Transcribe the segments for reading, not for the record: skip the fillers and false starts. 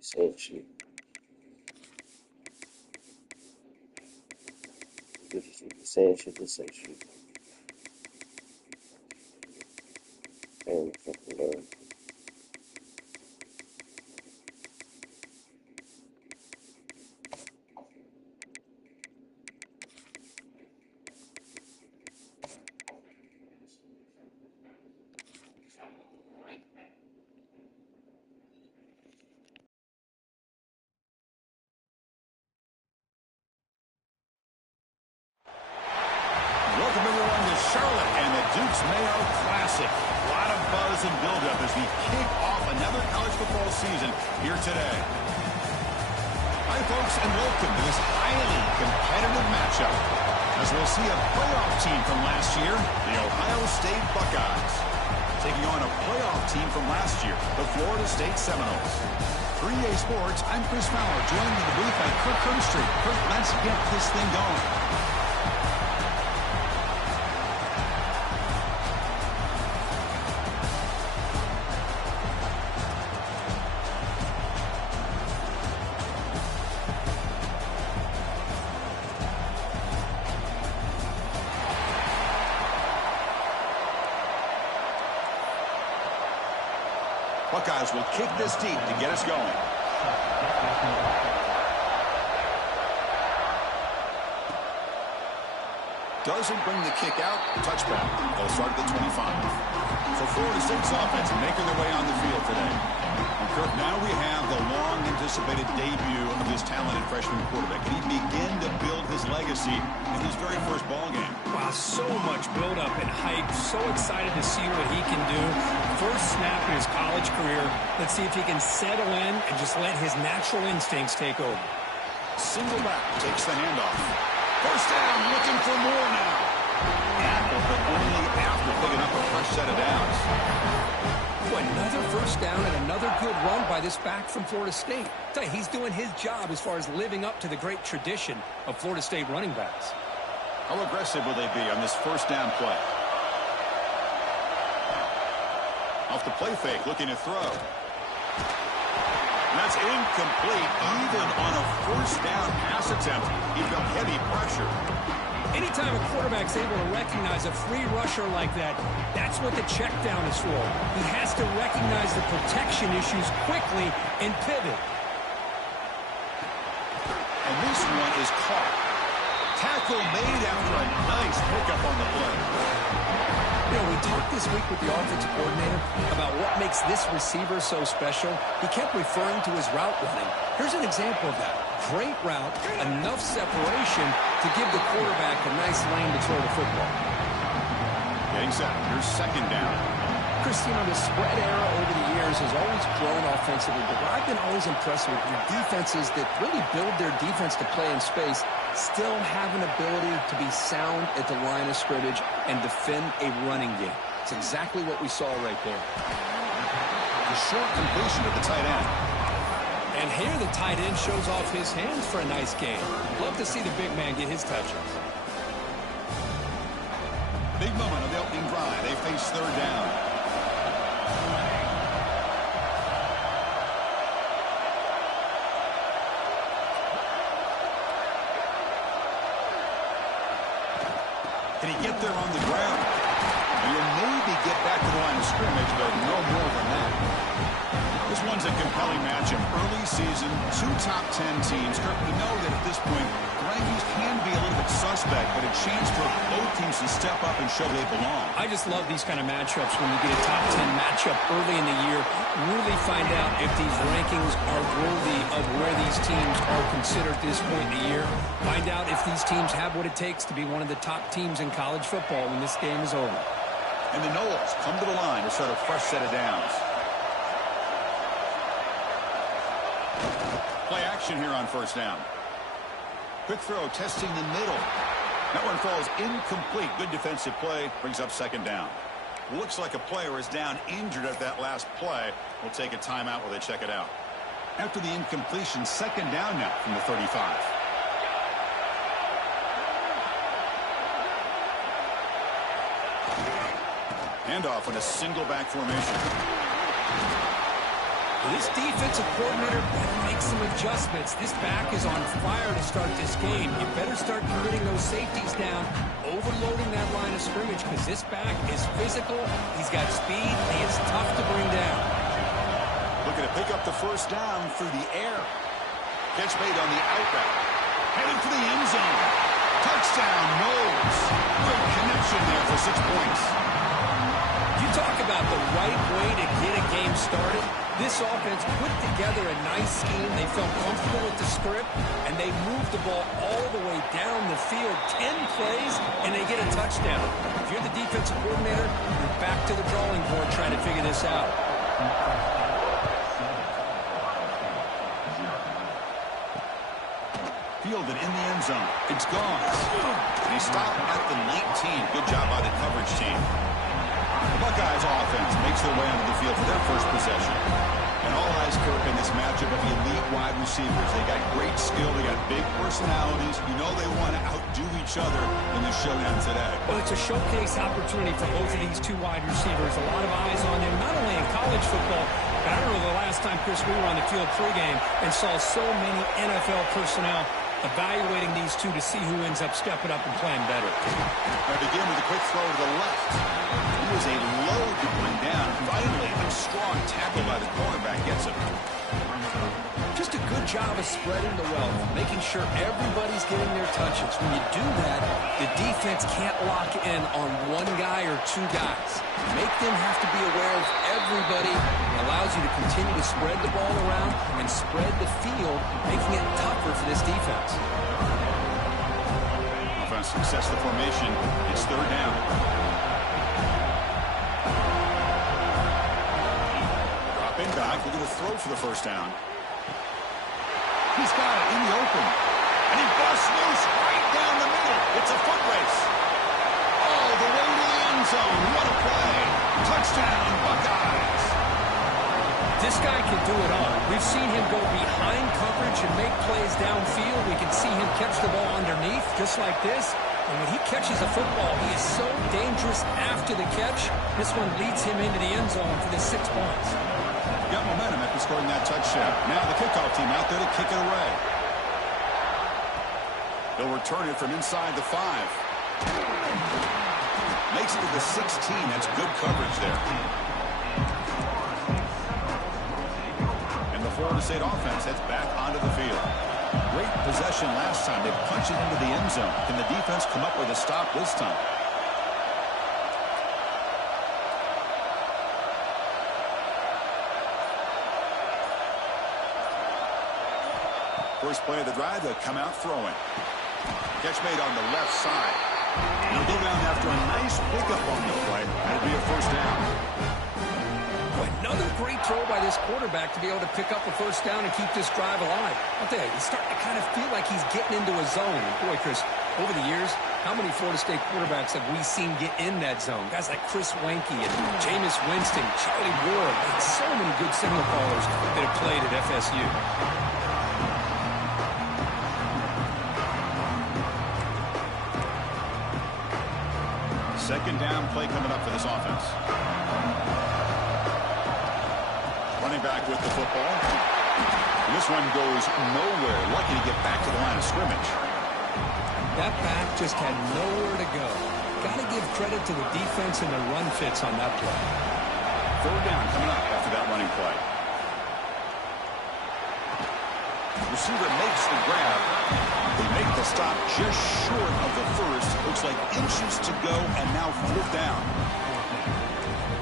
Same shit. Same shit, the same shit. And fucking learn. Welcome everyone to Charlotte and the Duke's Mayo Classic. A lot of buzz and buildup as we kick off another college football season here today. Hi folks, and welcome to this highly competitive matchup as we'll see a playoff team from last year, the Ohio State Buckeyes, taking on a playoff team from last year, the Florida State Seminoles. 3A Sports, I'm Chris Fowler, joined in the booth by Kirk Herbstreit. Kirk, let's get this thing going. Buckeyes will kick this deep to get us going. Doesn't bring the kick out. Touchback. They'll start at the 25. So Florida State's offense making their way on the field today. And Kirk, now we have the long-anticipated debut of this talented freshman quarterback. Can he begin to build his legacy in his very first ball game? Wow, so much build-up and hype. So excited to see what he can do. First snap in his college career. Let's see if he can settle in and just let his natural instincts take over. Single back takes the handoff. First down, looking for more now. But only after picking up a fresh set of downs. Another first down and another good run by this back from Florida State. Tell you, he's doing his job as far as living up to the great tradition of Florida State running backs. How aggressive will they be on this first down play? Off the play fake, looking to throw. That's incomplete. Even on a first down pass attempt, he felt heavy pressure. Anytime a quarterback's able to recognize a free rusher like that, that's what the check down is for. He has to recognize the protection issues quickly and pivot. And this one is caught. Tackle made after a nice pickup on the play. You know, we talked this week with the offensive coordinator about what makes this receiver so special. He kept referring to his route running. Here's an example of that. Great route, enough separation to give the quarterback a nice lane to throw the football. Getting set. Here's second down. Christine, the spread era over the years has always grown offensively, but what I've been always impressed with are defenses that really build their defense to play in space, still have an ability to be sound at the line of scrimmage and defend a running game. It's exactly what we saw right there. The short completion of the tight end. And here the tight end shows off his hands for a nice game. Love to see the big man get his touches. Big moment of the opening drive. They face third down. Can he get there on the ground? He'll maybe get back to the line of scrimmage, but no more than that. This one's a compelling matchup. Early season, two top 10 teams. Kirk, we know that at this point, the rankings can be a little bit suspect, but a chance for both teams to step up and show they belong. I just love these kind of matchups when you get a top 10 matchup early in the year. Really find out if these rankings are worthy of where these teams are considered at this point in the year. Find out if these teams have what it takes to be one of the top teams in college football when this game is over. And the Noles come to the line to start a fresh set of downs. Play action here on first down. Quick throw testing the middle. That one falls incomplete. Good defensive play. Brings up second down. Looks like a player is down injured at that last play. We'll take a timeout while they check it out. After the incompletion, second down now from the 35. Handoff in a single back formation. This defensive coordinator better make some adjustments. This back is on fire to start this game. You better start committing those safeties down, overloading that line of scrimmage, because this back is physical. He's got speed. He is tough to bring down. Looking to pick up the first down through the air. Catch made on the out route. Heading for the end zone. Touchdown, Knowles. Great connection there for 6 points. You talk about the right way to get a game started. This offense put together a nice scheme. They felt comfortable with the script, and they moved the ball all the way down the field. 10 plays, and they get a touchdown. If you're the defensive coordinator, you're back to the drawing board trying to figure this out. Fielded in the end zone. It's gone. And he stopped at the 19. Good job by the coverage team. The Buckeyes offense makes their way onto the field for their first possession. And all eyes, Kirk, in this matchup of the elite wide receivers. They got great skill. They got big personalities. You know they want to outdo each other in the showdown today. Well, it's a showcase opportunity for both of these two wide receivers. A lot of eyes on them, not only in college football, but I don't know the last time, Chris, we were on the field pregame and saw so many NFL personnel evaluating these two to see who ends up stepping up and playing better. They begin with a quick throw to the left. It was a load to bring down. Finally, a strong tackle by the cornerback gets him. Just a good job of spreading the wealth, making sure everybody's getting their touches. When you do that, the defense can't lock in on one guy or two guys. Make them have to be aware of everybody. Allows you to continue to spread the ball around and spread the field, making it tougher for this defense. Offense success the formation. It's third down. Dropping back, looking to throw for the first down. He's got it in the open. And he busts loose right down the middle. It's a foot race. All the way to the end zone. What a play. Touchdown, Buckeyes. This guy can do it all. We've seen him go behind coverage and make plays downfield. We can see him catch the ball underneath, just like this. And when he catches a football, he is so dangerous after the catch. This one leads him into the end zone for the 6 points. Got momentum after scoring that touchdown. Now the kickoff team out there to kick it away. They'll return it from inside the 5. Makes it to the 16. That's good coverage there. And the Florida State offense heads back onto the field. Great possession last time. They punched it into the end zone. Can the defense come up with a stop this time? First play of the drive, they'll come out throwing. Catch made on the left side. He'll go down after a nice pickup on the play. That'll be a first down. Another great throw by this quarterback to be able to pick up a first down and keep this drive alive. I'll tell you, he's starting to kind of feel like he's getting into a zone. And boy, Chris, over the years, how many Florida State quarterbacks have we seen get in that zone? Guys like Chris Wenke and Jameis Winston, Charlie Ward, and so many good signal callers that have played at FSU. Second down play coming up for this offense. Running back with the football. And this one goes nowhere. Lucky to get back to the line of scrimmage. That back just had nowhere to go. Got to give credit to the defense and the run fits on that play. Third down coming up after that running play. Receiver makes the grab. They make the stop just short of the first. Looks like inches to go, and now fourth down.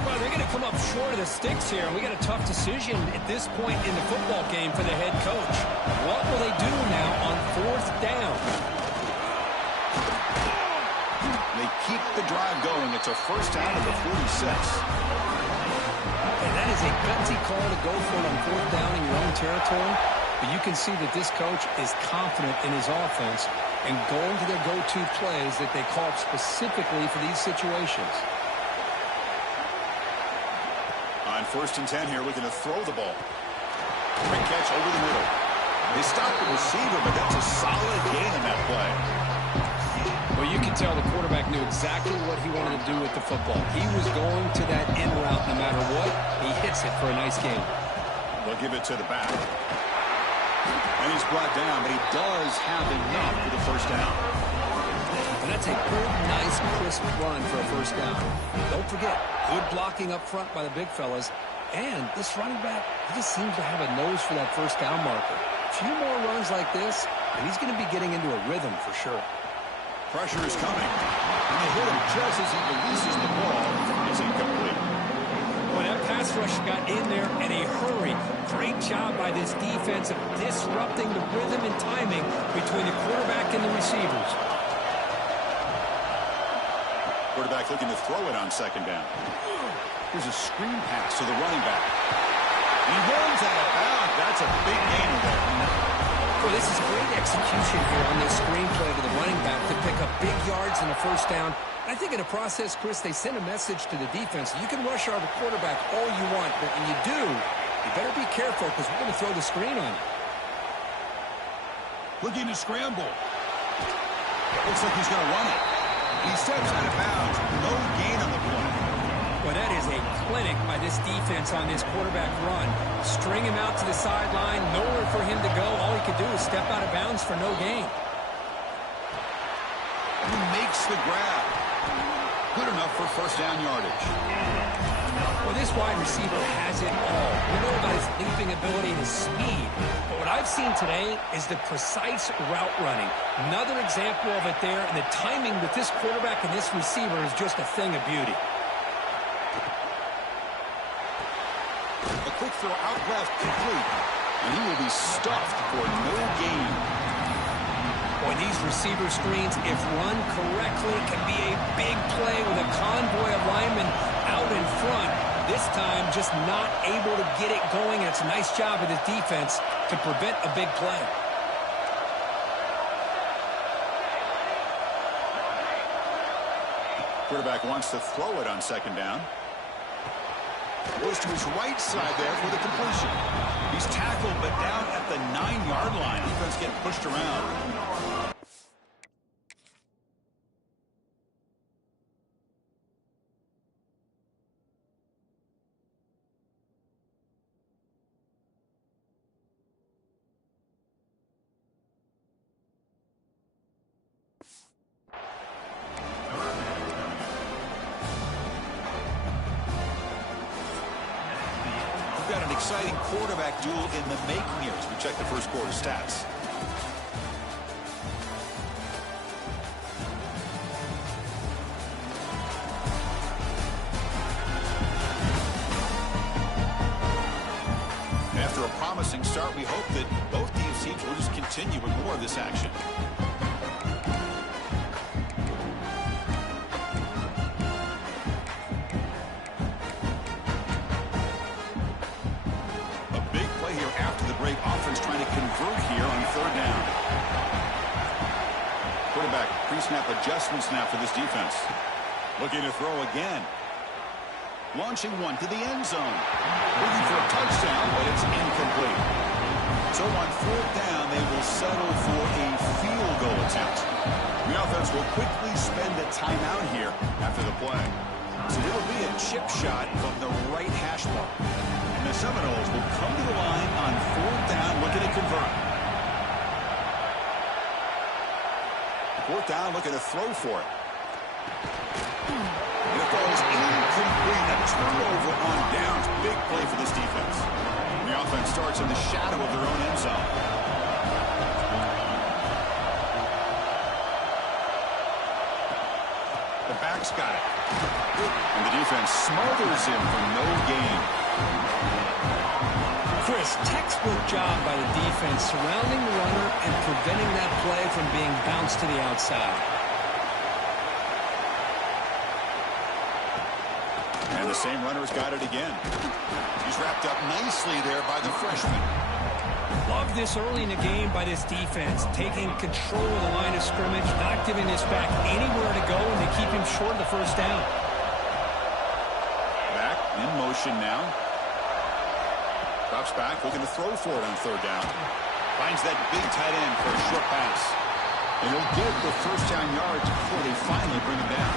Well, they're going to come up short of the sticks here, and we got a tough decision at this point in the football game for the head coach. What will they do now on fourth down? They keep the drive going. It's a first down at the 46. And that is a gutsy call to go for it on fourth down in your own territory. But you can see that this coach is confident in his offense and going to their go-to plays that they call specifically for these situations. On 1st and 10 here, looking to throw the ball. Quick catch over the middle. They stop the receiver, but that's a solid gain in that play. Well, you can tell the quarterback knew exactly what he wanted to do with the football. He was going to that in route no matter what. He hits it for a nice gain. They'll give it to the back. And he's brought down, but he does have enough for the first down. And that's a good, nice, crisp run for a first down. Don't forget, good blocking up front by the big fellas. And this running back, he just seems to have a nose for that first down marker. A few more runs like this, and he's going to be getting into a rhythm for sure. Pressure is coming. And they hit him just as he releases the ball. It's incomplete. Well, that pass rush got in there in a hurry. Great job by this defense of disrupting the rhythm and timing between the quarterback and the receivers. Quarterback looking to throw it on second down. Here's a screen pass to the running back. He runs out of bounds. That's a big gainer there. Well, this is great execution here on this screen play to the running back to pick up big yards in the first down. I think in the process, Chris, they send a message to the defense. You can rush our quarterback all you want, but when you do, you better be careful because we're going to throw the screen on you. Looking to scramble. Looks like he's going to run it. He steps out of bounds. No gain on the play. Well, that is a clinic by this defense on this quarterback run. String him out to the sideline, nowhere for him to go. All he could do is step out of bounds for no gain. He makes the grab. Good enough for first down yardage. Well, this wide receiver has it all. We know about his leaping ability and his speed. But what I've seen today is the precise route running. Another example of it there, and the timing with this quarterback and this receiver is just a thing of beauty. A quick throw out left, complete. And he will be stuffed for no gain. Boy, these receiver screens, if run correctly, can be a big play with a convoy of linemen out in front. This time, just not able to get it going. And it's a nice job of the defense to prevent a big play. Quarterback wants to throw it on second down. Goes to his right side there for the completion. He's tackled, but down at the 9-yard line. Defense getting pushed around. Got an exciting quarterback duel in the making here as we check the first quarter stats. After a promising start, we hope that both these teams will just continue continue with more of this action. A big play here after the break. Offense trying to convert here on third down. Quarterback pre-snap adjustments now for this defense. Looking to throw again. Launching one to the end zone. Looking for a touchdown, but it's incomplete. So on fourth down, they will settle for a field goal attempt. The offense will quickly spend a timeout here after the play. So it'll be a chip shot from the right hash mark. And the Seminoles will come to the line on fourth down, looking to convert. Fourth down, looking to throw for it. And it falls incomplete. A turnover on downs. Big play for this defense. The offense starts in the shadow of their own end zone. The back's got it. And the defense smothers him for no gain. Chris, textbook job by the defense surrounding the runner and preventing that play from being bounced to the outside. And the same runner's got it again. He's wrapped up nicely there by the freshman. Love this early in the game by this defense, taking control of the line of scrimmage, not giving this back anywhere to go, and they keep him short of the first down. Back in motion now. Drops back, looking to throw for it on third down. Finds that big tight end for a short pass. And he'll get the first down yards before they finally bring him down.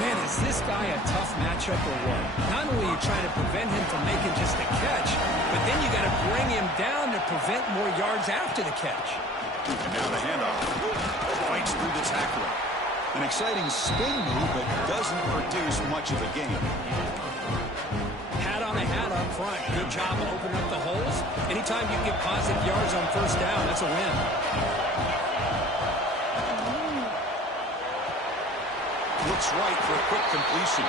Man, is this guy a tough matchup or what? Not only are you trying to prevent him from making just a catch, but then you got to bring him down to prevent more yards after the catch. And now the handoff. Fights through the tackler. An exciting spin move, but doesn't produce much of a gain. Hat on a hat up front. Good job of opening up the holes. Anytime you get positive yards on first down, that's a win. Looks right for a quick completion.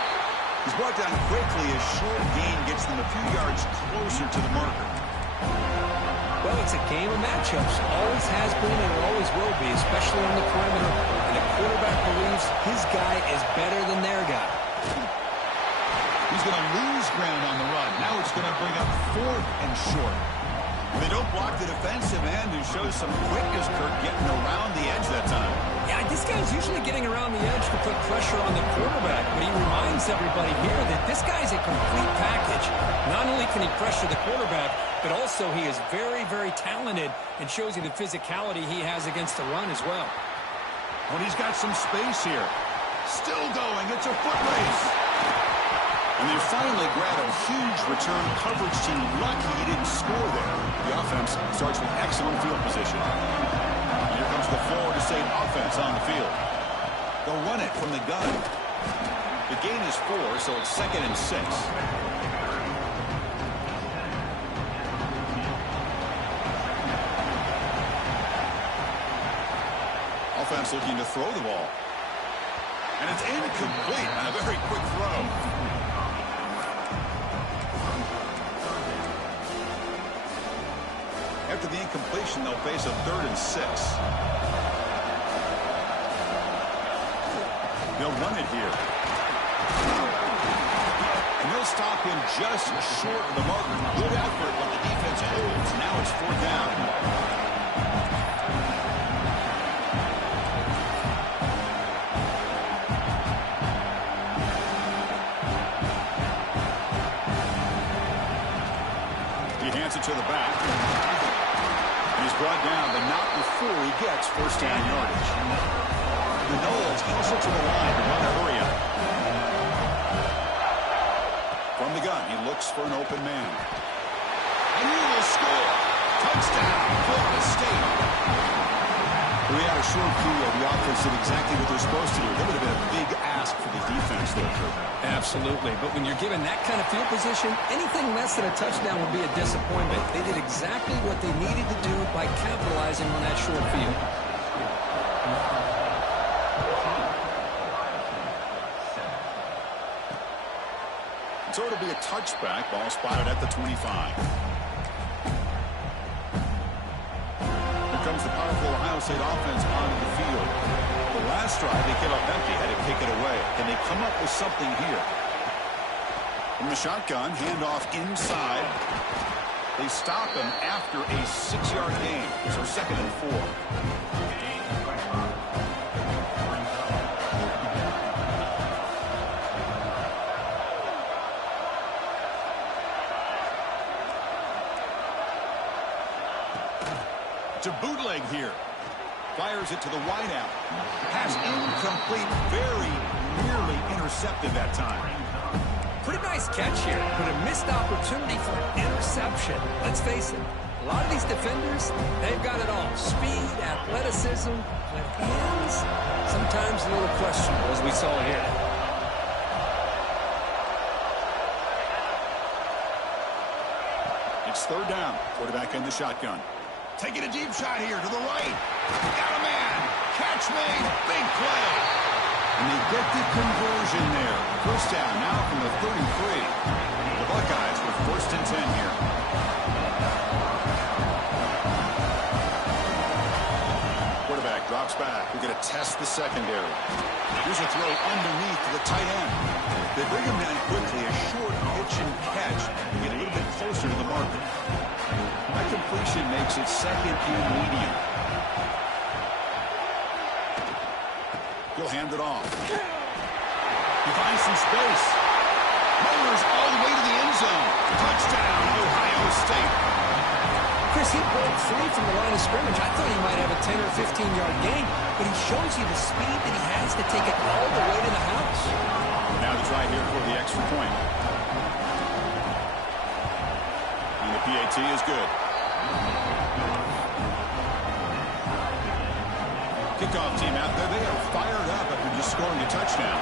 He's brought down quickly. A short gain gets them a few yards closer to the marker. Well, it's a game of matchups. Always has been and always will be, especially on the perimeter. And the quarterback believes his guy is better than their guy. He's going to lose ground on the run. Now it's going to bring up fourth and short. They don't block the defensive end, who shows some quickness, Kirk, getting around the edge that time. Yeah, this guy's usually getting around the edge to put pressure on the quarterback, but he reminds everybody here that this guy's a complete package. Not only can he pressure the quarterback, but also he is very, very talented and shows you the physicality he has against the run as well. Well, he's got some space here. Still going. It's a foot race. And they finally grab a huge return coverage team. Lucky he didn't score there. The offense starts with excellent field position. And here comes the Florida State offense on the field. They'll run it from the gun. The gain is 4, so it's 2nd and 6. Offense looking to throw the ball. And it's incomplete on a very quick throw. After the incompletion, they'll face a 3rd and 6. They'll run it here. And they'll stop him just short of the marker. Good effort, but the defense holds. Now it's 4th down. He hands it to the back. He's brought down, but not before he gets first down yardage. The Noles hustle to the line to run a hurry up. From the gun, he looks for an open man. And he will score. Touchdown, Florida State. We had a short view of the offense did exactly what they're supposed to do. That would have been a big ask for the defense there, Kirk. Absolutely. But when you're given that kind of field position, anything less than a touchdown would be a disappointment. They did exactly what they needed to do by capitalizing on that short field. So it'll be a touchback. Ball spotted at the 25. drives the powerful Ohio State offense onto the field. The last drive, they came up empty, had to kick it away. Can they come up with something here? From the shotgun, handoff inside. They stop him after a 6-yard gain. So 2nd and 4. To bootleg here. Fires it to the wideout. Pass incomplete. Very nearly intercepted that time. Pretty nice catch here, but a missed opportunity for an interception. Let's face it, a lot of these defenders, they've got it all. Speed, athleticism, but hands, sometimes a little questionable, as we saw here. It's 3rd down. Quarterback in the shotgun. Taking a deep shot here to the right. Got a man. Catch made. Big play. And they get the conversion there. 1st down now from the 33. The Buckeyes with 1st and 10 here. Quarterback drops back. We're going to test the secondary. Here's a throw underneath to the tight end. They bring him down quickly. A short pitch and catch. Get a little bit closer to the marker. That completion makes it 2nd and medium. He'll hand it off. He finds some space. Motors all the way to the end zone. Touchdown, Ohio State. Chris, he broke free from the line of scrimmage. I thought he might have a 10 or 15-yard gain, but he shows you the speed that he has to take it all the way to the house. Now to try here for the extra point. And the PAT is good. Kickoff team out there. They are fired up after just scoring a touchdown.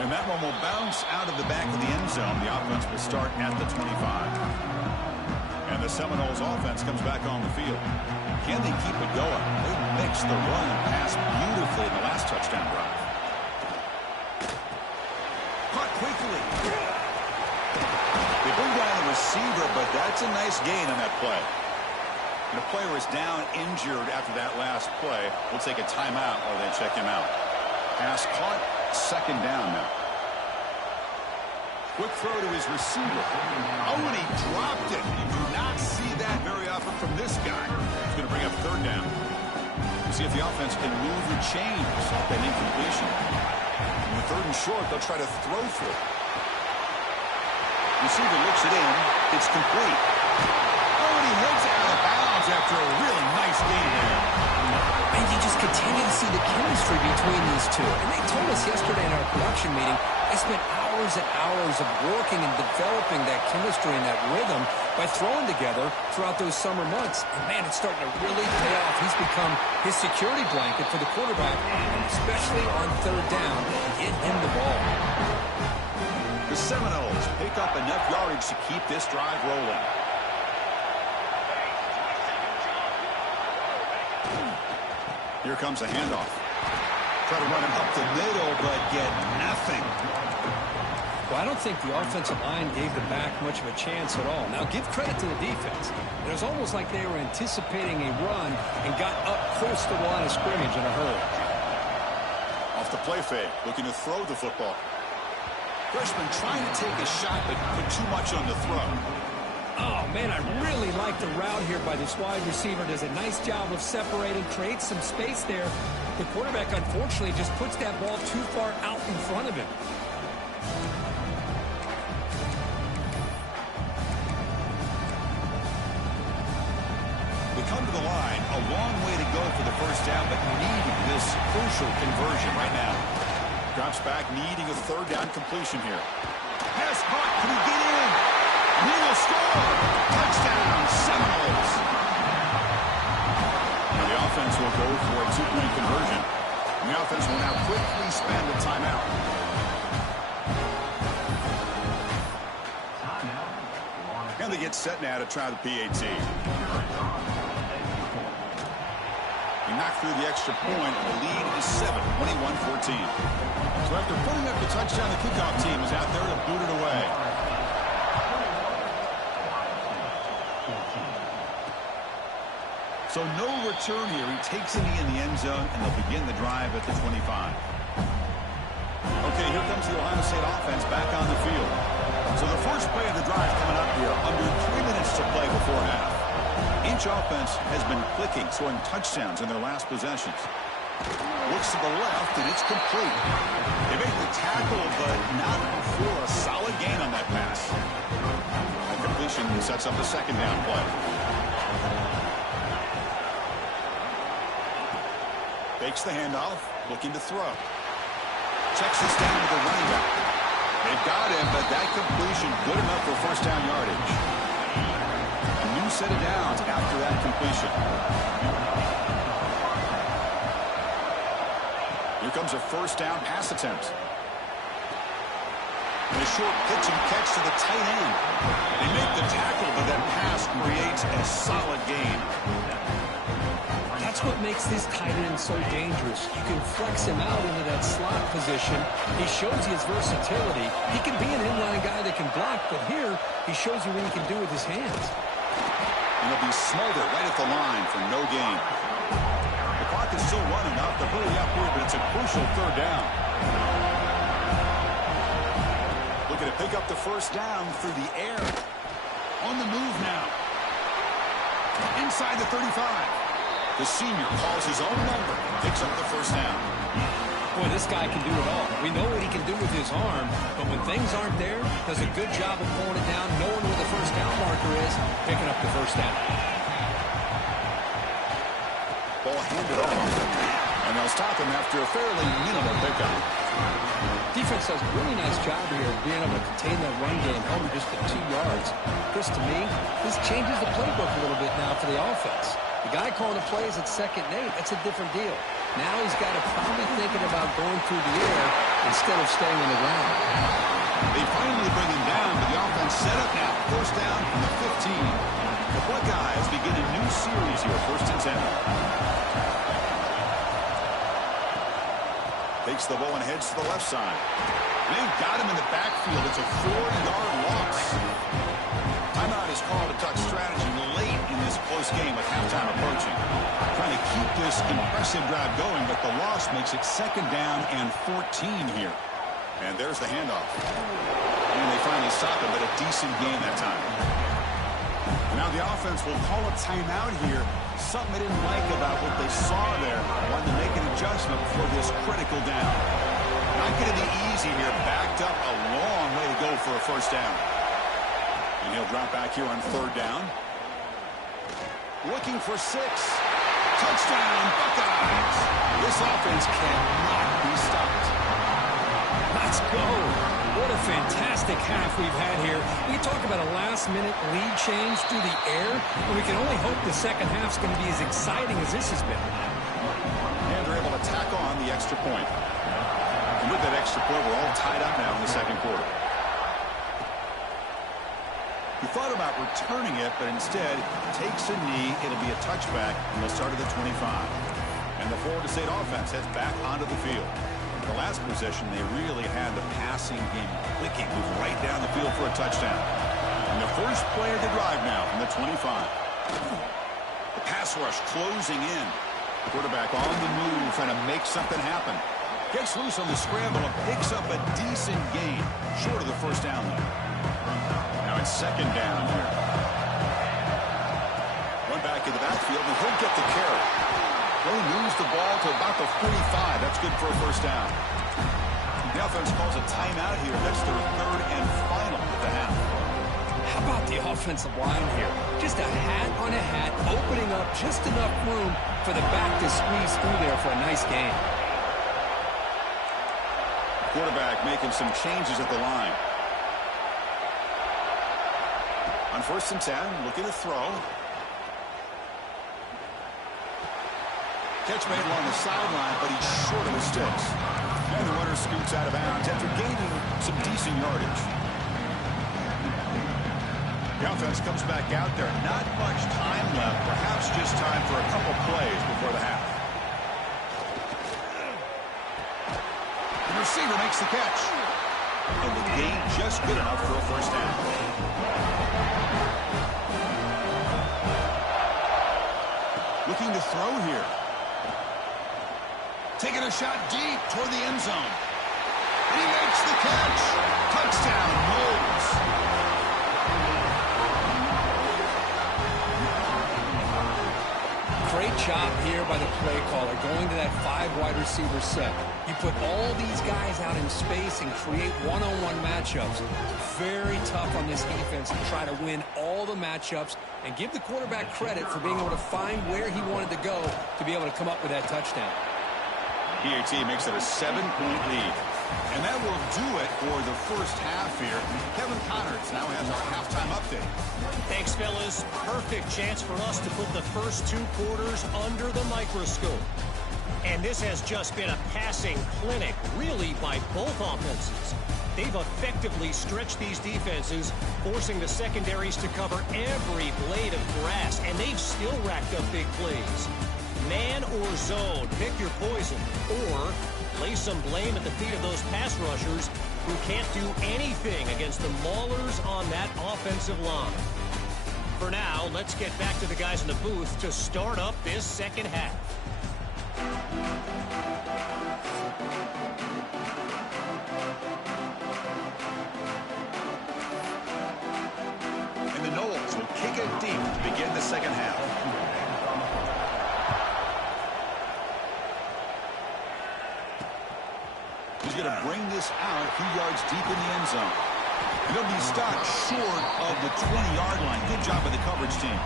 And that one will bounce out of the back of the end zone. The offense will start at the 25. And the Seminoles offense comes back on the field. Can they keep it going? They mixed the run and pass beautifully in the last touchdown drive. Caught quickly. They bring down the receiver, but that's a nice gain on that play. And the player is down injured after that last play. We'll take a timeout while they check him out. Pass caught, 2nd down now. Quick throw to his receiver. Oh, and he dropped it. You do not see that very often from this guy. He's going to bring up 3rd down. We'll see if the offense can move or change that incompletion. In the 3rd and short, they'll try to throw for it. Receiver looks it in. It's complete. Oh, and he heads out of bounds after a really nice game there. And you just continue to see the chemistry between these two. And they told us yesterday in our production meeting, they spent hours and hours of working and developing that chemistry and that rhythm by throwing together throughout those summer months. And, man, it's starting to really pay off. He's become his security blanket for the quarterback, and especially on 3rd down, get him the ball. The Seminoles pick up enough yardage to keep this drive rolling. Here comes a handoff. Try to run him up the middle, but get nothing. Well, I don't think the offensive line gave the back much of a chance at all. Now, give credit to the defense. It was almost like they were anticipating a run and got up close to the line of scrimmage in a hurry. Off the play fake, looking to throw the football. Freshman trying to take a shot, but put too much on the throw. Oh, man, I really like the route here by this wide receiver. Does a nice job of separating, creates some space there. The quarterback, unfortunately, just puts that ball too far out in front of him. They come to the line. A long way to go for the 1st down, but needing this crucial conversion right now. Drops back, needing a 3rd down completion here. Pass caught. Can he get in? He will score. Touchdown, Seminoles. Now the offense will go for a 2-point conversion. And the offense will now quickly spend a timeout. And they get set now to try the PAT. He knocked through the extra point. The lead is 7, 21-14. So after putting up the touchdown, the kickoff team is out there to boot it away. So no return here. He takes a knee in the end zone, and they'll begin the drive at the 25. Okay, here comes the Ohio State offense back on the field. So the first play of the drive coming up here, under 3 minutes to play before half. Each offense has been clicking, scoring touchdowns in their last possessions. Looks to the left, and it's complete. They made the tackle, but not for a solid gain on that pass. The completion sets up a second down play. Takes the handoff, looking to throw. Checks this down to the running back. They've got him, but that completion good enough for first down yardage. A new set of downs after that completion. Here comes a first down pass attempt. And a short pitch and catch to the tight end. They make the tackle, but that pass creates a solid gain. That's what makes this tight end so dangerous. You can flex him out into that slot position. He shows you his versatility. He can be an inline guy that can block, but here he shows you what he can do with his hands. And he'll be smothered right at the line for no gain. The clock is still running up. They're hurry up here, but it's a crucial third down. Looking to pick up the first down through the air. On the move now. Inside the 35. The senior calls his own number and picks up the first down. Boy, this guy can do it all. We know what he can do with his arm, but when things aren't there, does a good job of pulling it down, knowing where the first down marker is, picking up the first down. Ball handed off, and they'll stop him after a fairly minimal pickup. Defense does a really nice job here of being able to contain that run game, held just at 2 yards. Chris, to me, this changes the playbook a little bit now for the offense. The guy calling the plays at 2nd and 8, that's a different deal. Now he's got to probably thinking about going through the air instead of staying on the ground. They finally bring him down, but the offense set up now. First down from the 15. The Buckeyes begin a new series here, 1st and 10. Takes the ball and heads to the left side. They've got him in the backfield. It's a 4-yard loss. Timeout is called to talk strategy late in this close game with halftime approaching. Trying to keep this impressive drive going, but the loss makes it 2nd down and 14 here. And there's the handoff. And they finally stop it, but a decent gain that time. Now the offense will call a timeout here. Something they didn't like about what they saw there. Wanted to make an adjustment for this critical down. Not going to be easy here. Backed up a long way to go for a first down. And he'll drop back here on 3rd down. Looking for 6. Touchdown, Buckeyes. This offense cannot be stopped. Let's go. What a fantastic half we've had here. We talk about a last-minute lead change through the air, and we can only hope the second half's going to be as exciting as this has been. And they're able to tack on the extra point. And with that extra point, we're all tied up now in the 2nd quarter. He thought about returning it, but instead takes a knee. It'll be a touchback, and they'll start at the 25. And the Florida State offense heads back onto the field. The last possession, they really had the passing game clicking, move right down the field for a touchdown. And the first play of the drive now from the 25. The pass rush closing in. Quarterback on the move, trying to make something happen. Gets loose on the scramble and picks up a decent gain, short of the first down though. Now it's 2nd down here. Run back in the backfield, and he'll get the carry. They moves the ball to about the 45. That's good for a first down. The offense calls a timeout here. That's their 3rd and final at the half. How about the offensive line here? Just a hat on a hat, opening up just enough room for the back to squeeze through there for a nice gain. Quarterback making some changes at the line. On 1st and 10, looking to throw. Catch made along the sideline, but he's short of the sticks. And the runner scoots out of bounds after gaining some decent yardage. The offense comes back out there. Not much time left. Perhaps just time for a couple plays before the half. The receiver makes the catch. And the gain just good enough for a first down. looking to throw here. Taking a shot deep toward the end zone. And he makes the catch. Touchdown, Knowles. Great job here by the play caller, going to that 5 wide receiver set. You put all these guys out in space and create one-on-one matchups. Very tough on this defense to try to win all the matchups and give the quarterback credit for being able to find where he wanted to go to be able to come up with that touchdown. PAT makes it a 7-point lead. And that will do it for the first half here. Kevin Connors now has our halftime update. Thanks, fellas. Perfect chance for us to put the first 2 quarters under the microscope. And this has just been a passing clinic, really, by both offenses. They've effectively stretched these defenses, forcing the secondaries to cover every blade of grass, and they've still racked up big plays. Man or zone, pick your poison, or lay some blame at the feet of those pass rushers who can't do anything against the maulers on that offensive line. For now, let's get back to the guys in the booth to start up this second half. And the Knowles will kick it deep to begin the second half. He's going to bring this out a few yards deep in the end zone. And he'll be stopped short of the 20-yard line. Good job by the coverage team.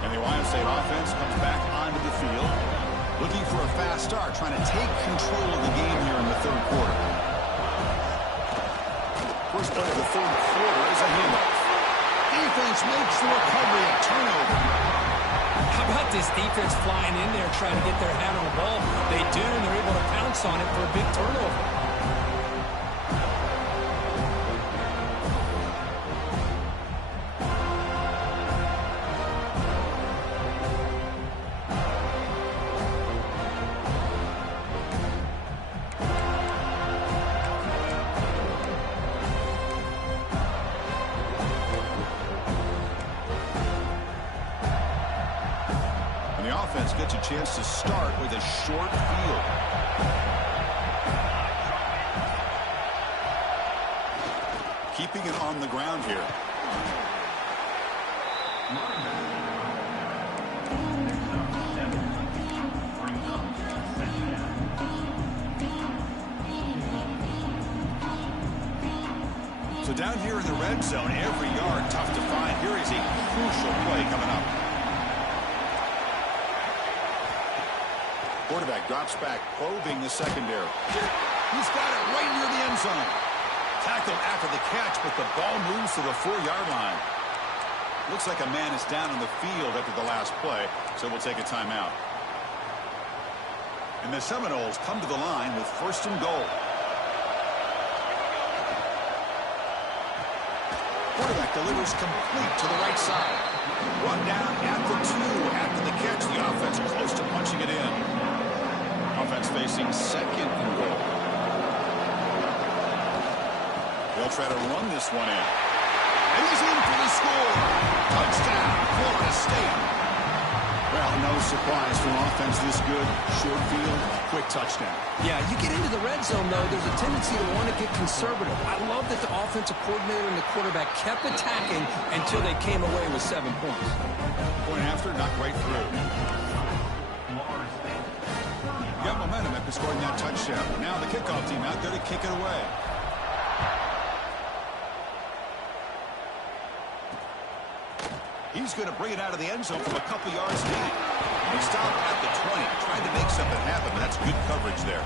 And the Ohio State offense comes back onto the field, looking for a fast start, trying to take control of the game here in the third quarter. First play of the third quarter is a handoff. Defense makes the recovery, a turnover. How about this defense flying in there trying to get their hand on the ball? They do, and they're able to pounce on it for a big turnover. Gets a chance to start with a short field. Keeping it on the ground here. So down here in the red zone, every yard tough to find. Here is a crucial play coming up. Quarterback drops back, probing the secondary. He's got it right near the end zone. Tackled after the catch, but the ball moves to the 4-yard line. Looks like a man is down on the field after the last play, so we'll take a timeout. And the Seminoles come to the line with 1st and goal. Quarterback delivers complete to the right side. Brought down at the 2 after the catch. The offense close to punching it in. Offense facing 2nd and goal. They'll try to run this one in. And he's in for the score. Touchdown, Florida State. Well, no surprise from offense this good. Short field, quick touchdown. Yeah, you get into the red zone, though, there's a tendency to want to get conservative. I love that the offensive coordinator and the quarterback kept attacking until they came away with 7 points. Point after, not right through. Got momentum after scoring that touchdown. Now the kickoff team out there to kick it away. He's going to bring it out of the end zone from a couple yards deep. He stopped at the 20, trying to make something happen, but that's good coverage there.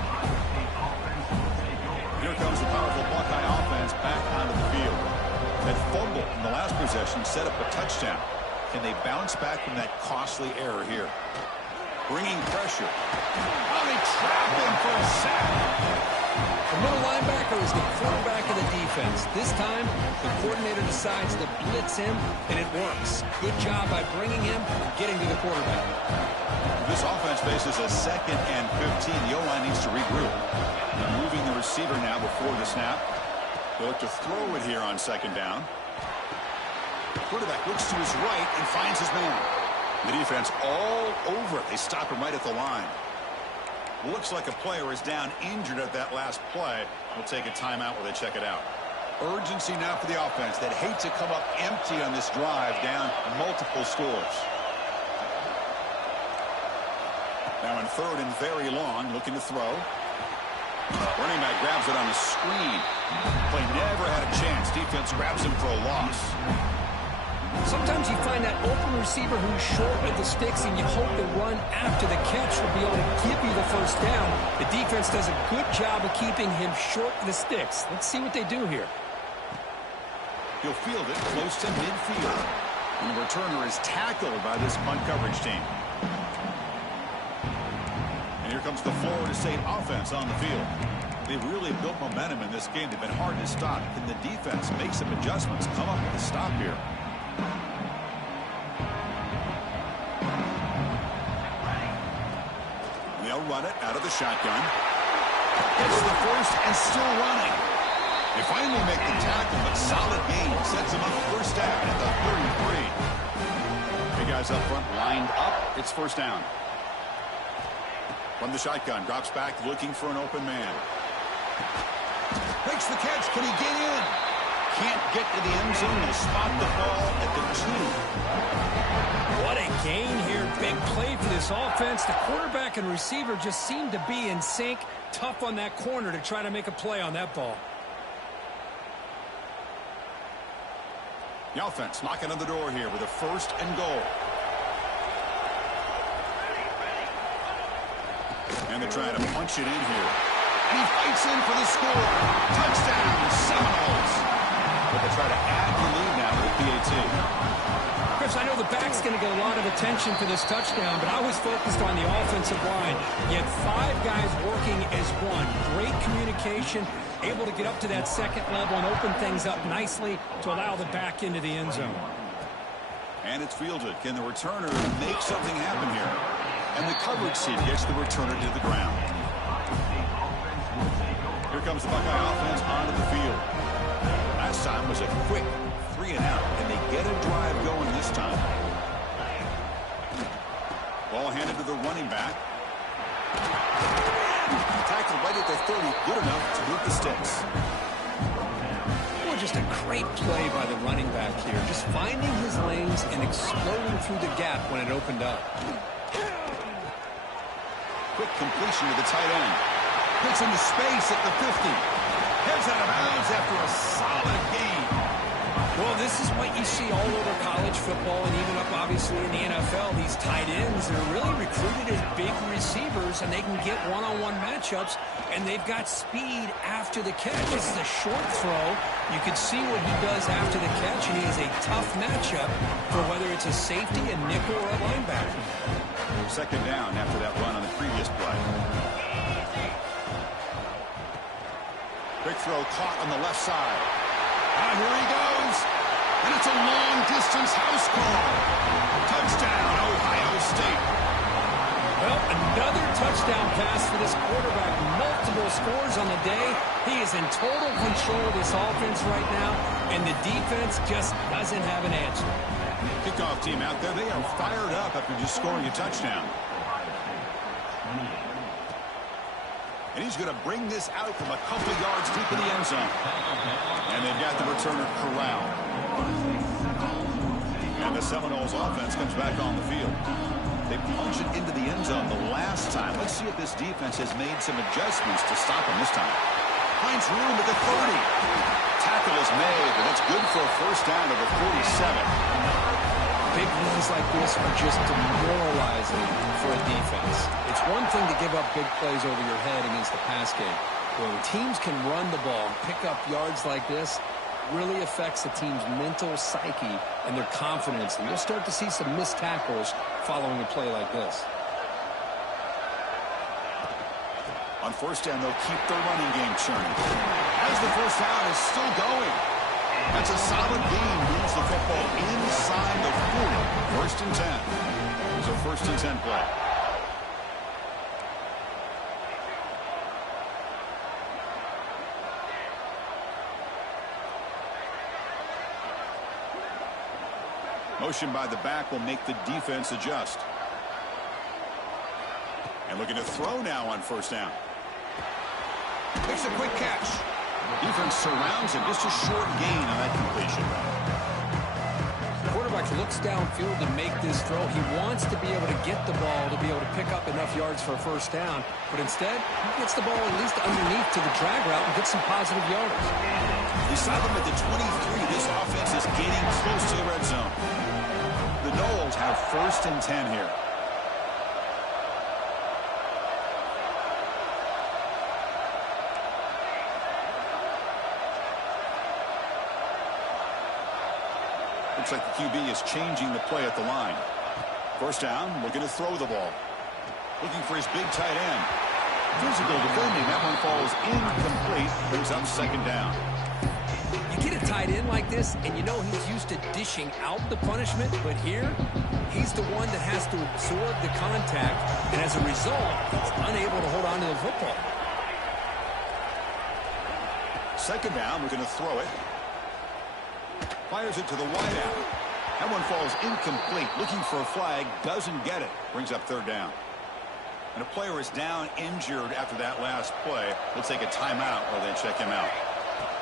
Here comes the powerful Buckeye offense back onto the field. That fumble in the last possession set up a touchdown. Can they bounce back from that costly error here? Bringing pressure. Oh, they trap him for a sack. The middle linebacker is the quarterback of the defense. This time, the coordinator decides to blitz him, and it works. Good job by bringing him and getting to the quarterback. This offense faces a 2nd and 15. The O-line needs to regroup. They're moving the receiver now before the snap. They'll look to throw it here on 2nd down. Quarterback looks to his right and finds his man. The defense all over it. They stop him right at the line. Looks like a player is down injured at that last play. We'll take a timeout while they check it out. Urgency now for the offense that hate to come up empty on this drive, down multiple scores. Now in third and very long, looking to throw. Running back grabs it on the screen. Play never had a chance. Defense grabs him for a loss. Sometimes you find that open receiver who's short of the sticks, and you hope the run after the catch will be able to give you the first down. The defense does a good job of keeping him short of the sticks. Let's see what they do here. He'll field it close to midfield. And the returner is tackled by this punt coverage team. And here comes the Florida State offense on the field. They've really built momentum in this game. They've been hard to stop. Can the defense make some adjustments, come up with a stop here? They'll run it out of the shotgun. It's the first and still running. They finally make the tackle, but solid gain sets them up first down at the 33. Big guys up front lined up. It's first down. From the shotgun, drops back looking for an open man. Makes the catch. Can he get in? Can't get to the end zone. Will spot the ball at the 2. What a gain here. Big play for this offense. The quarterback and receiver just seem to be in sync. Tough on that corner to try to make a play on that ball. The offense knocking on the door here with a first and goal. And they're trying to punch it in here. And he fights in for the score. Touchdown, Seminoles. But they try to add the lead now with the PAT. Chris, I know the back's going to get a lot of attention for this touchdown, but I was focused on the offensive line. You had 5 guys working as one. Great communication, able to get up to that second level and open things up nicely to allow the back into the end zone. And it's fielded. Can the returner make something happen here? And the coverage seat gets the returner to the ground. Here comes the Buckeye offense onto the field. Last time was a quick 3 and out, and they get a drive going this time. Ball handed to the running back. Tackled right at the 30, good enough to move the sticks. Well, just a great play by the running back here, just finding his lanes and exploding through the gap when it opened up. Quick completion to the tight end. Gets into space at the 50. Heads out of bounds after a solid gain. Well, this is what you see all over college football and even up, obviously, in the NFL. These tight ends are really recruited as big receivers, and they can get one-on-one matchups, and they've got speed after the catch. This is a short throw. You can see what he does after the catch, and he is a tough matchup for whether it's a safety, a nickel, or a linebacker. Second down after that run on the previous play. Quick throw caught on the left side. Ah, here he goes. And it's a long-distance house call. Touchdown, Ohio State. Well, another touchdown pass for this quarterback. Multiple scores on the day. He is in total control of this offense right now, and the defense just doesn't have an answer. Kickoff team out there, they are fired up after just scoring a touchdown. And he's going to bring this out from a couple yards deep in the end zone. And they've got the returner corralled. And the Seminoles offense comes back on the field. They punch it into the end zone the last time. Let's see if this defense has made some adjustments to stop him this time. Finds room at the 30. Tackle is made, but that's good for a first down of the 47. Big runs like this are just demoralizing for a defense. It's one thing to give up big plays over your head against the pass game. When teams can run the ball and pick up yards like this, really affects the team's mental psyche and their confidence. And you'll start to see some missed tackles following a play like this. On first down, they'll keep their running game churning. As the first down is still going. That's a solid gain. Moves the football inside the 40. First and 10. It was a first and 10 play. Motion by the back will make the defense adjust. And looking to throw now on first down. Makes a quick catch. Defense surrounds him. Just a short gain on that completion. The quarterback looks downfield to make this throw. He wants to be able to get the ball to be able to pick up enough yards for a first down. But instead, he gets the ball at least underneath to the drag route and gets some positive yards. Beside them at the 23, this offense is getting close to the red zone. The Noles have first and 10 here. Looks like the QB is changing the play at the line. First down, looking to throw the ball. Looking for his big tight end. Physical defending. That one falls incomplete. Brings up second down. You get a tight end like this, and you know he's used to dishing out the punishment, but here, he's the one that has to absorb the contact, and as a result, he's unable to hold on to the football. Second down, we're going to throw it. Fires it to the wideout. That one falls incomplete. Looking for a flag, doesn't get it. Brings up third down. And a player is down injured after that last play. They'll take a timeout while they check him out.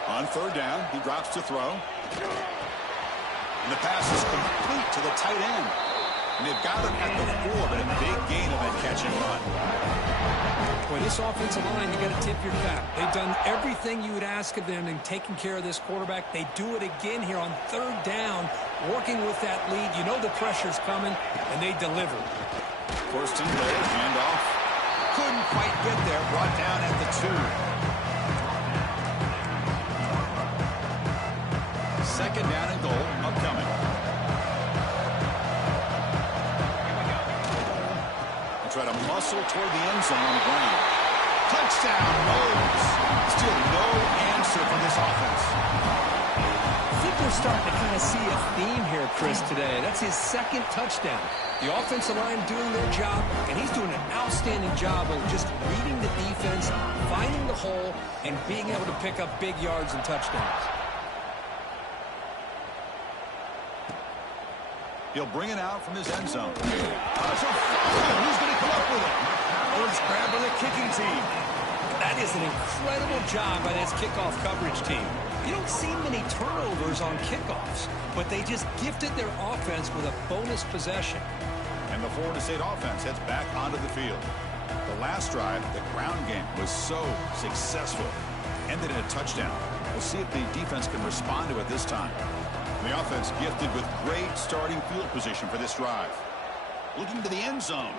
On third down, he drops to throw. And the pass is complete to the tight end. And they've got him at the 4, but a big gain on that catch and run. Boy, this offensive line, you got to tip your cap. They've done everything you would ask of them in taking care of this quarterback. They do it again here on third down, working with that lead. You know the pressure's coming, and they deliver. First and goal, handoff. Couldn't quite get there. Brought down at the 2. Second down and goal, upcoming. They try to muscle toward the end zone on the ground. Touchdown, Noles. Still no answer for this offense. I think we're starting to kind of see a theme here, Chris, today. That's his second touchdown. The offensive line doing their job, and he's doing an outstanding job of just reading the defense, finding the hole, and being able to pick up big yards and touchdowns. He'll bring it out from his end zone. Who's going to come up with it? Oh, it's grabbed by the kicking team. That is an incredible job by this kickoff coverage team. You don't see many turnovers on kickoffs, but they just gifted their offense with a bonus possession. And the Florida State offense heads back onto the field. The last drive, the ground game, was so successful. Ended in a touchdown. We'll see if the defense can respond to it this time. The offense gifted with great starting field position for this drive. Looking to the end zone.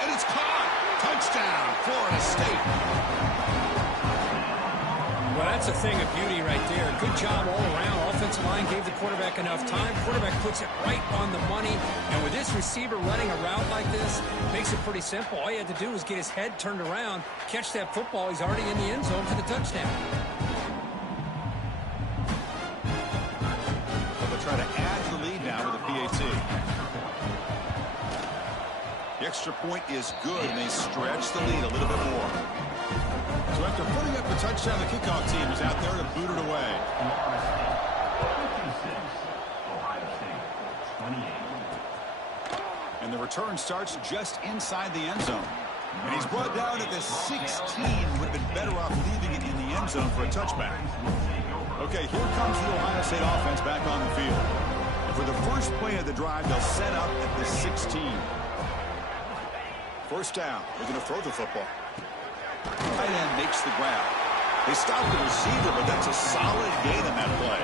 And it's caught. Touchdown, Florida State. Well, that's a thing of beauty right there. Good job all around. Offensive line gave the quarterback enough time. Quarterback puts it right on the money. And with this receiver running a route like this, makes it pretty simple. All he had to do was get his head turned around, catch that football. He's already in the end zone for the touchdown. Try to add to the lead now with a PAT. The extra point is good, and they stretch the lead a little bit more. So after putting up the touchdown, the kickoff team is out there to boot it away. And the return starts just inside the end zone. And he's brought down at the 16. Would have been better off leaving it in the end zone for a touchback. Okay, here comes the Ohio State offense back on the field. And for the first play of the drive, they'll set up at the 16. First down. They're going to throw the football. Tight end makes the grab. They stop the receiver, but that's a solid gain on that play.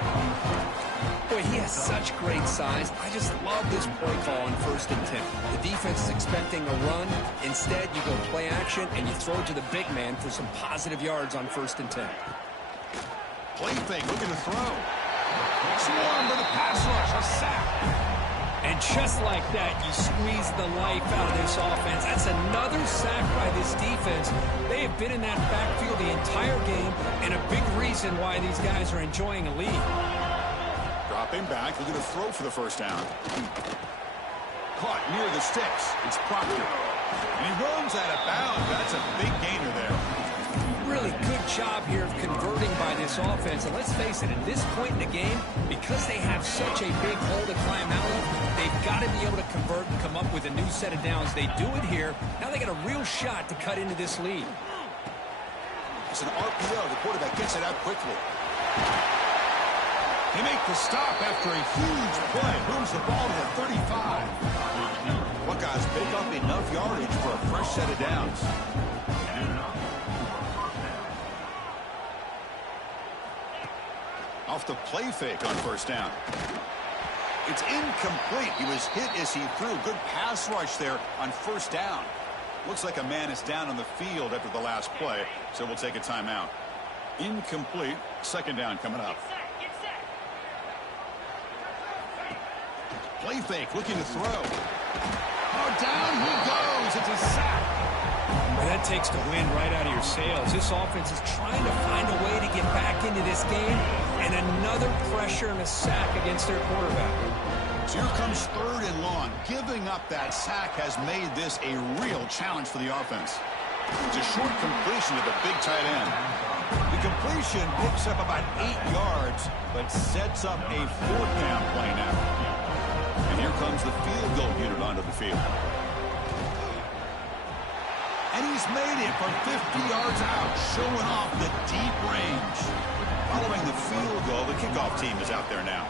Boy, he has such great size. I just love this play call on first and 10. The defense is expecting a run. Instead, you go play action, and you throw it to the big man for some positive yards on first and 10. Play fake, looking to throw. Swarm with a pass rush, a sack. And just like that, you squeeze the life out of this offense. That's another sack by this defense. They have been in that backfield the entire game, and a big reason why these guys are enjoying a lead. Dropping back, looking to throw for the first down. Caught near the sticks. It's Proctor. And he runs out of bounds. That's a big gainer there. Really good job here of converting by this offense. And let's face it, at this point in the game, because they have such a big hole to climb out of, they've got to be able to convert and come up with a new set of downs. They do it here. Now they got a real shot to cut into this lead. It's an RPO. The quarterback gets it out quickly. They make the stop after a huge play. Moves the ball to the 35. Buckeyes pick up enough yardage for a fresh set of downs. Off the play fake on first down. It's incomplete. He was hit as he threw. Good pass rush there on first down. Looks like a man is down on the field after the last play, so we'll take a timeout. Incomplete. Second down coming up. Play fake, looking to throw. Oh, down he goes. It's a sack. Well, that takes the wind right out of your sails. This offense is trying to find a way to get back into this game, and another pressure and a sack against their quarterback. So here comes third and long. Giving up that sack has made this a real challenge for the offense. It's a short completion to the big tight end. The completion picks up about 8 yards, but sets up a fourth down play now. And here comes the field goal unit onto the field. And he's made it from 50 yards out, showing off the deep range. Following the field goal, the kickoff team is out there now.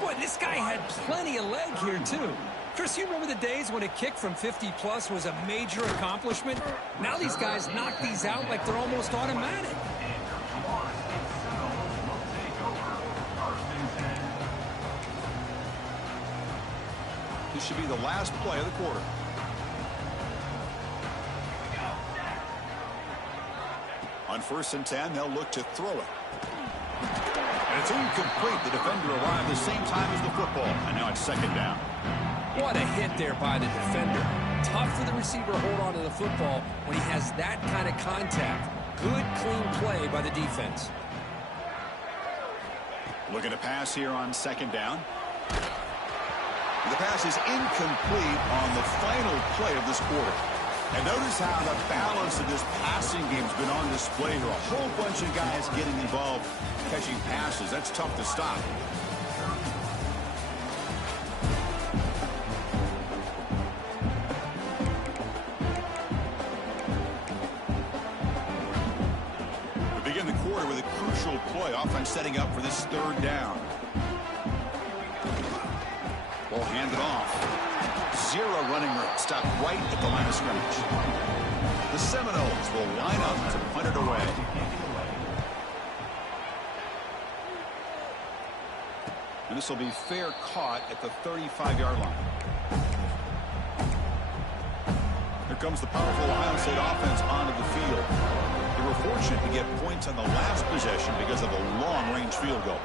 Boy, this guy had plenty of leg here, too. Chris, you remember the days when a kick from 50-plus was a major accomplishment? Now these guys knock these out like they're almost automatic. This should be the last play of the quarter. On 1st and 10, they'll look to throw it. And it's incomplete. The defender arrived the same time as the football. And now it's second down. What a hit there by the defender. Tough for the receiver to hold on to the football when he has that kind of contact. Good, clean play by the defense. Looking to pass here on second down. The pass is incomplete on the final play of this quarter. And notice how the balance of this passing game has been on display here. A whole bunch of guys getting involved catching passes. That's tough to stop. We begin the quarter with a crucial play. Offense setting up for this third down. Ball handed off. Zero running room. Stopped right at the line of scrimmage. The Seminoles will line up to punt it away. And this will be fair caught at the 35-yard line. Here comes the powerful Ohio State offense onto the field. They were fortunate to get points on the last possession because of a long-range field goal.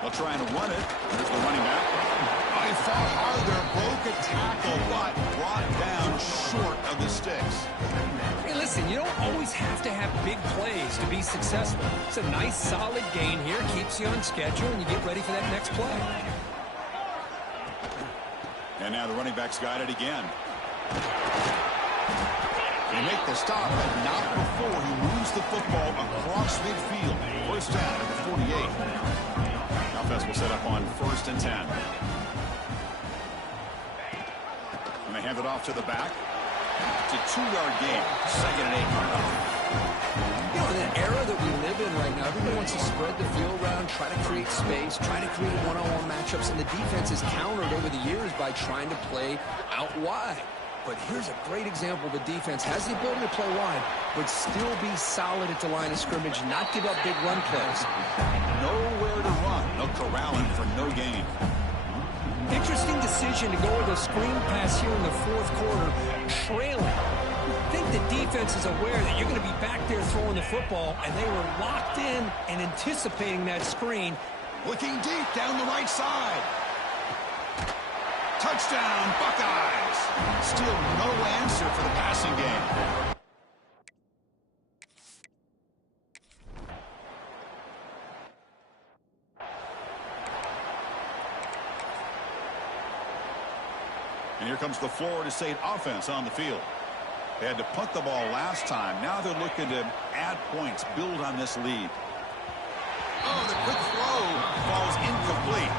They'll try and run it. There's the running back. He fought hard there, broke a tackle, but brought down short of the sticks. Hey, listen, you don't always have to have big plays to be successful. It's a nice, solid gain here, keeps you on schedule, and you get ready for that next play. And now the running back's got it again. They make the stop, but not before he moves the football across midfield. First down at the 48. Offense will set up on 1st and 10. And they hand it off to the back. It's a 2-yard gain. Second and 8 coming up. You know, in an era that we live in right now, everyone wants to spread the field around, try to create space, try to create one-on-one matchups, and the defense is countered over the years by trying to play out wide. But here's a great example. The defense has the ability to play wide, but still be solid at the line of scrimmage, not give up big run plays. Nowhere to run. No corralling for no gain. Interesting decision to go with a screen pass here in the fourth quarter, trailing. I think the defense is aware that you're going to be back there throwing the football, and they were locked in and anticipating that screen. Looking deep down the right side. Touchdown, Buckeyes. Still no answer for the passing game. And here comes the Florida State offense on the field. They had to punt the ball last time. Now they're looking to add points, build on this lead. Oh, the quick throw falls incomplete.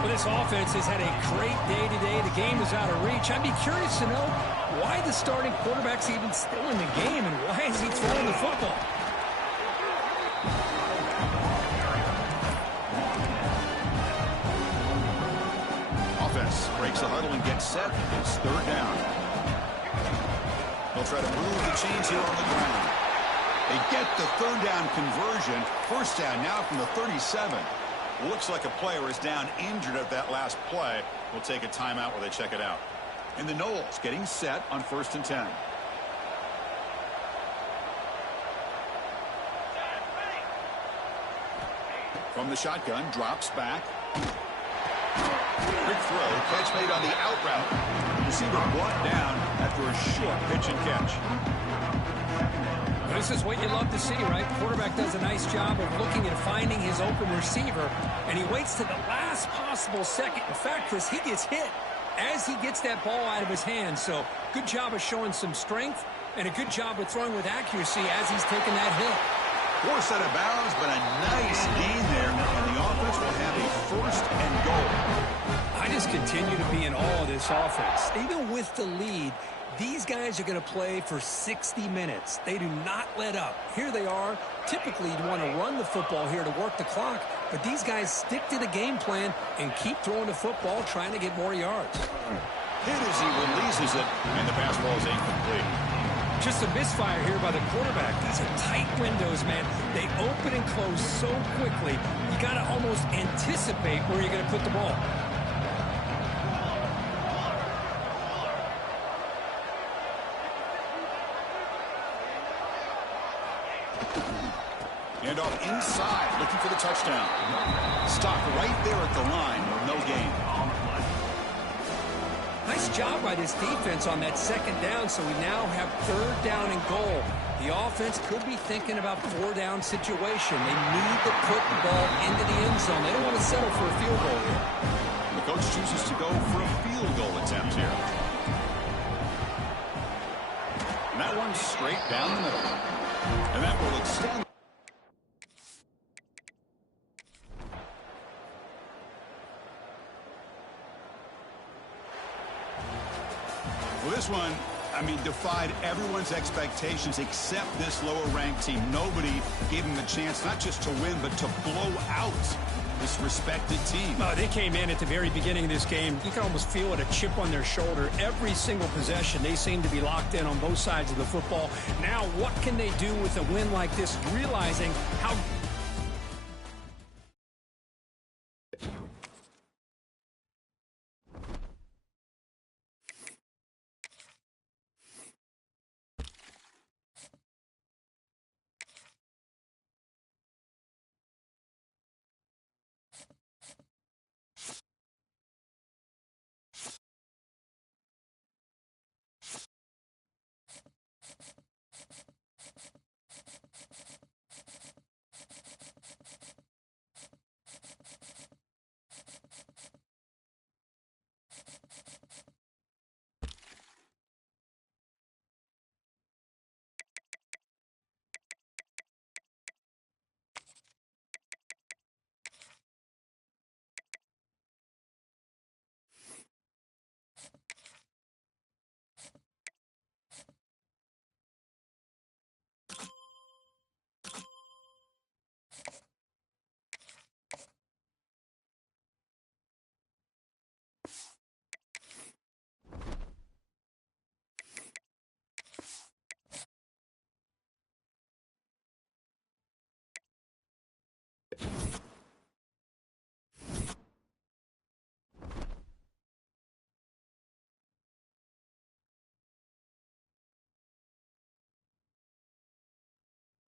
Well, this offense has had a great day today. The game is out of reach. I'd be curious to know why the starting quarterback's even still in the game and why is he throwing the football? Offense breaks the huddle and gets set. It's third down. They'll try to move the chains here on the ground. They get the third down conversion. First down now from the 37. Looks like a player is down injured at that last play. We'll take a timeout while they check it out. And the Knowles getting set on 1st and 10. From the shotgun, drops back. Quick throw, catch made on the out route. Receiver brought down after a short pitch and catch. This is what you love to see, right? The quarterback does a nice job of looking and finding his open receiver, and he waits to the last possible second. In fact, Chris, he gets hit as he gets that ball out of his hands. So good job of showing some strength and a good job of throwing with accuracy as he's taking that hit. Forced out of bounds, but a nice gain there. And the offense will have a 1st and goal. I just continue to be in awe of this offense. Even with the lead, these guys are going to play for 60 minutes. They do not let up. Here they are. Typically, you'd want to run the football here to work the clock, but these guys stick to the game plan and keep throwing the football, trying to get more yards. Hit as he releases it, and the pass ball is incomplete. Just a misfire here by the quarterback. These are tight windows, man. They open and close so quickly. You got to almost anticipate where you're going to put the ball. And off inside, looking for the touchdown. Stopped right there at the line, no gain. Nice job by this defense on that 2nd down, so we now have 3rd down and goal. The offense could be thinking about 4-down situation. They need to put the ball into the end zone. They don't want to settle for a field goal here. The coach chooses to go for a field goal attempt here. And that one straight down the middle. And that will extend. Well, this one, I mean, defied everyone's expectations except this lower-ranked team. Nobody gave them a chance not just to win, but to blow out this respected team. They came in at the very beginning of this game. You can almost feel it, a chip on their shoulder. Every single possession, they seem to be locked in on both sides of the football. Now, what can they do with a win like this, realizing how...